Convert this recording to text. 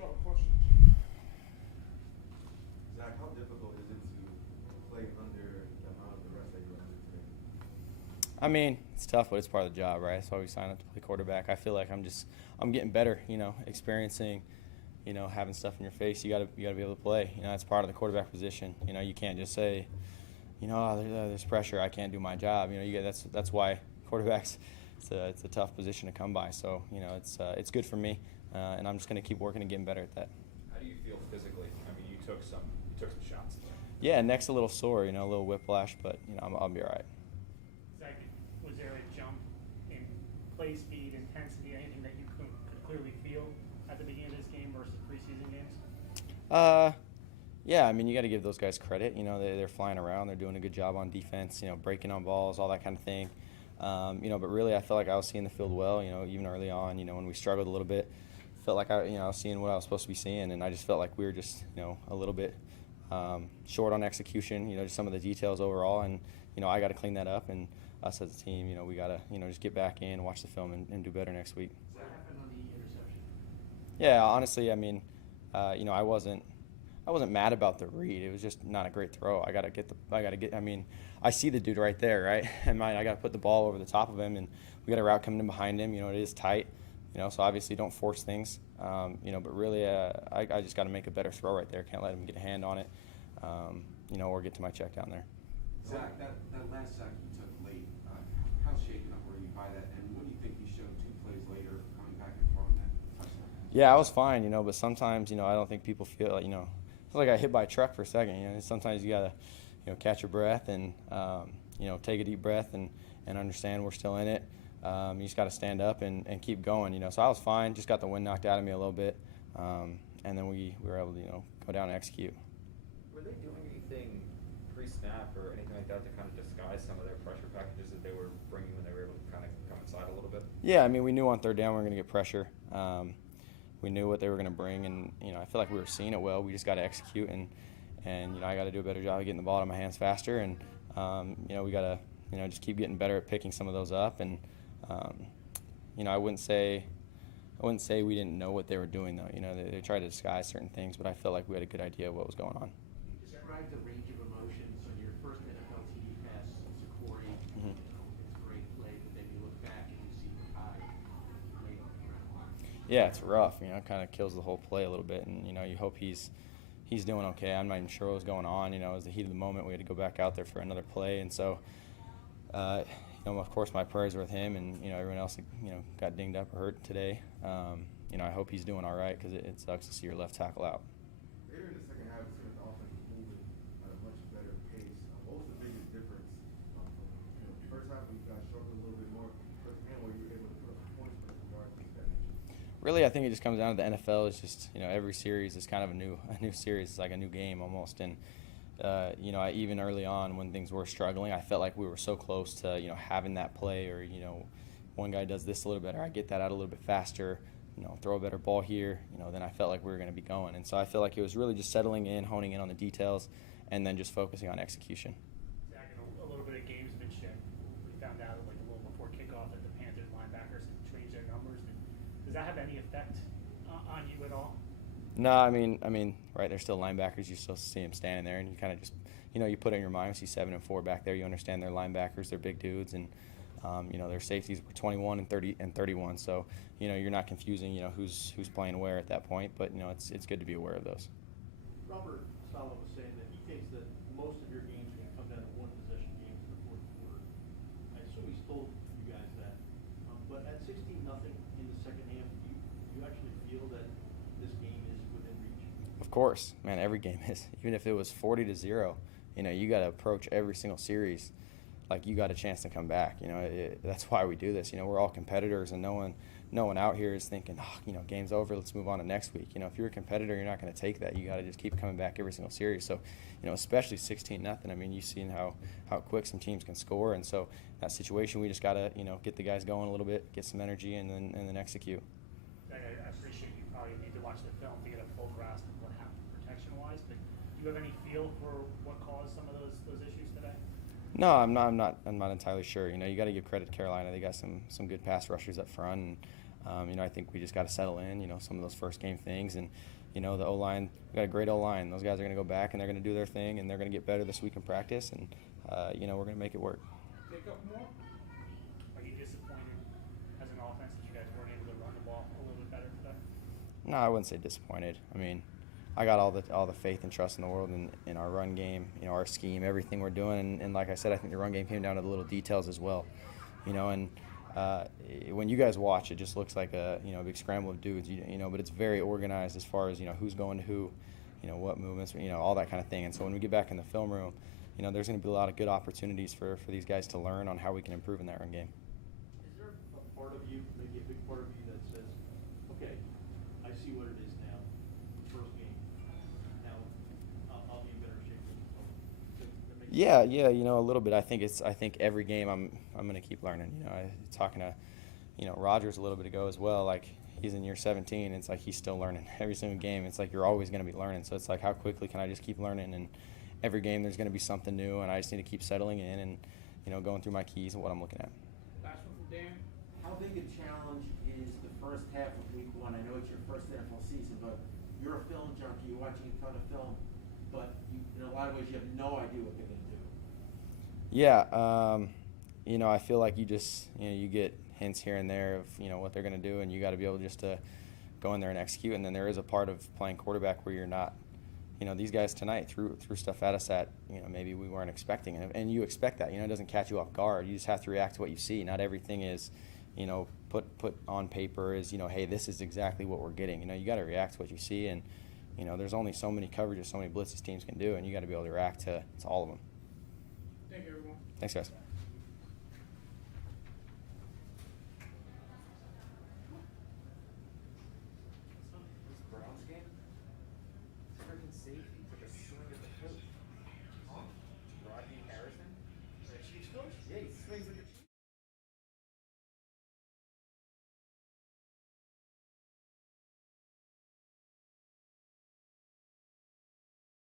start with questions. Zach, how difficult is it to play under the amount of the rest that you're under today? I mean, it's tough, but it's part of the job, right? That's why we signed up to play quarterback. I feel like I'm getting better, experiencing, having stuff in your face. You gotta be able to play. That's part of the quarterback position. You can't just say, oh, there's pressure. I can't do my job. That's why quarterbacks. It's a tough position to come by. So it's good for me, and I'm just gonna keep working and getting better at that. How do you feel physically? I mean, you took some shots today. Yeah, neck's a little sore, a little whiplash, but I'll be all right. Zach, was there a jump in play speed, intensity, anything that you could clearly feel at the beginning of this game versus preseason games? Yeah, I mean, you got to give those guys credit. They're flying around, they're doing a good job on defense, breaking on balls, all that kind of thing. But really, I felt like I was seeing the field well. Even early on, when we struggled a little bit, felt like I was seeing what I was supposed to be seeing, and I just felt like we were just, a little bit short on execution. Just some of the details overall, and I got to clean that up. And us as a team, we got to, just get back in, watch the film, and do better next week. What happened on the interception? Yeah, honestly, I mean, I wasn't mad about the read. It was just not a great throw. I mean, I see the dude right there, right? And I got to put the ball over the top of him, and we got a route coming in behind him. It is tight, so obviously don't force things. But really, I just got to make a better throw right there. Can't let him get a hand on it, or get to my check down there. Zach, that last sack you took late, how shaken up were you by that? And what do you think you showed 2 plays later coming back and throwing that touchdown? Yeah, I was fine, but sometimes, I don't think people feel like, it's like I hit by a truck for a second. Sometimes you gotta, catch your breath and, take a deep breath and understand we're still in it. You just gotta stand up and keep going. So I was fine. Just got the wind knocked out of me a little bit, and then we were able to, go down and execute. Were they doing anything pre-snap or anything like that to kind of disguise some of their pressure packages that they were bringing when they were able to kind of come inside a little bit? Yeah, I mean, we knew on third down we were going to get pressure. We knew what they were going to bring, and I feel like we were seeing it well. We just got to execute, and I got to do a better job of getting the ball out of my hands faster, and we got to just keep getting better at picking some of those up. And I wouldn't say we didn't know what they were doing though. They tried to disguise certain things, but I felt like we had a good idea of what was going on. Describe the range of emotions on your first NFL TD pass to Corey. Mm-hmm. It's a great play, but then you look back and you see the high late on the ground line. Yeah, it's rough. It kind of kills the whole play a little bit, and you hope he's doing okay. I'm not even sure what was going on. It was the heat of the moment. We had to go back out there for another play, and so of course my prayers are with him, and everyone else got dinged up or hurt today. I hope he's doing all right, because it sucks to see your left tackle out. Later in the second half, it seemed the offense was moving at a much better pace. What was the biggest difference? First half, we got struggled a little bit more. First hand, where you were able to put up points with regard to that nature. Really, I think it just comes down to the NFL. It's just every series is kind of a new series. It's like a new game almost. And even early on when things were struggling, I felt like we were so close to having that play, or one guy does this a little better, I get that out a little bit faster, throw a better ball here, then I felt like we were going to be going. And so I feel like it was really just settling in, honing in on the details, and then just focusing on execution. Zach, a little bit of gamesmanship. We found out like a little before kickoff that the Panthers linebackers had changed their numbers. Does that have any effect on you at all? No, I mean, right, they're still linebackers. You still see them standing there, and you kind of just, you put it in your mind. You see 7 and 4 back there. You understand they're linebackers. They're big dudes, and their safeties were 21 and 30 and 31. So you're not confusing who's playing where at that point. But it's good to be aware of those. Robert Saleh was saying that he thinks that most of your games are going to come down to one possession games in the fourth quarter. I assume he's told you guys that. But at 16-0 in the second half, do you actually feel that this game is within reach? Of course, man. Every game is. Even if it was 40-0, you got to approach every single series like you got a chance to come back. That's why we do this. We're all competitors, and no one out here is thinking, game's over, let's move on to next week. If you're a competitor, you're not going to take that. You got to just keep coming back every single series. So, especially 16-0. I mean, you've seen how quick some teams can score, and so that situation, we just got to get the guys going a little bit, get some energy, and then execute. I appreciate you probably need to watch the film to get a full grasp of what happened protection-wise, but do you have any feel for what caused some of those issues today? No, I'm not entirely sure. You got to give credit to Carolina. They got some good pass rushers up front, and I think we just got to settle in, some of those first game things. And, the O-line, we got a great O-line. Those guys are going to go back and they're going to do their thing and they're going to get better this week in practice. And, we're going to make it work. Pick up more? Are you disappointed as an offense that you guys weren't able to run the ball a little bit better today? No, I wouldn't say disappointed. I mean, I got all the faith and trust in the world in our run game, our scheme, everything we're doing. And like I said, I think the run game came down to the little details as well. And when you guys watch, it just looks like a big scramble of dudes. But it's very organized as far as who's going to who, what movements, all that kind of thing. And so when we get back in the film room, there's going to be a lot of good opportunities for these guys to learn on how we can improve in that run game. Is there a part of you, maybe a big part of you, that says, okay, I see what it is now, first game, now I'll be in better shape moving forward? Yeah, a little bit. I think every game I'm going to keep learning. Talking to, Rogers a little bit ago as well. Like he's in year 17. It's like he's still learning every single game. It's like you're always going to be learning. So it's like how quickly can I just keep learning? And every game there's going to be something new, and I just need to keep settling in and going through my keys and what I'm looking at. Last one from Dan. How big a challenge is the first half of week one? I know it's your first NFL season, but you're a film junkie. You're watching a ton of film, but in a lot of ways you have no idea what they're going to do. Yeah, I feel like you just you get hints here and there of what they're going to do, and you got to be able just to go in there and execute. And then there is a part of playing quarterback where you're not. These guys tonight threw stuff at us that maybe we weren't expecting, and you expect that. It doesn't catch you off guard. You just have to react to what you see. Not everything is put on paper is hey, this is exactly what we're getting. You got to react to what you see, and there's only so many coverages, so many blitzes teams can do, and you got to be able to react to all of them. Thank you, everyone. Thanks, guys. This Browns game? Freaking safety took a swing at the coach. Rodney Harrison? Chiefs coach? Yeah, he swings at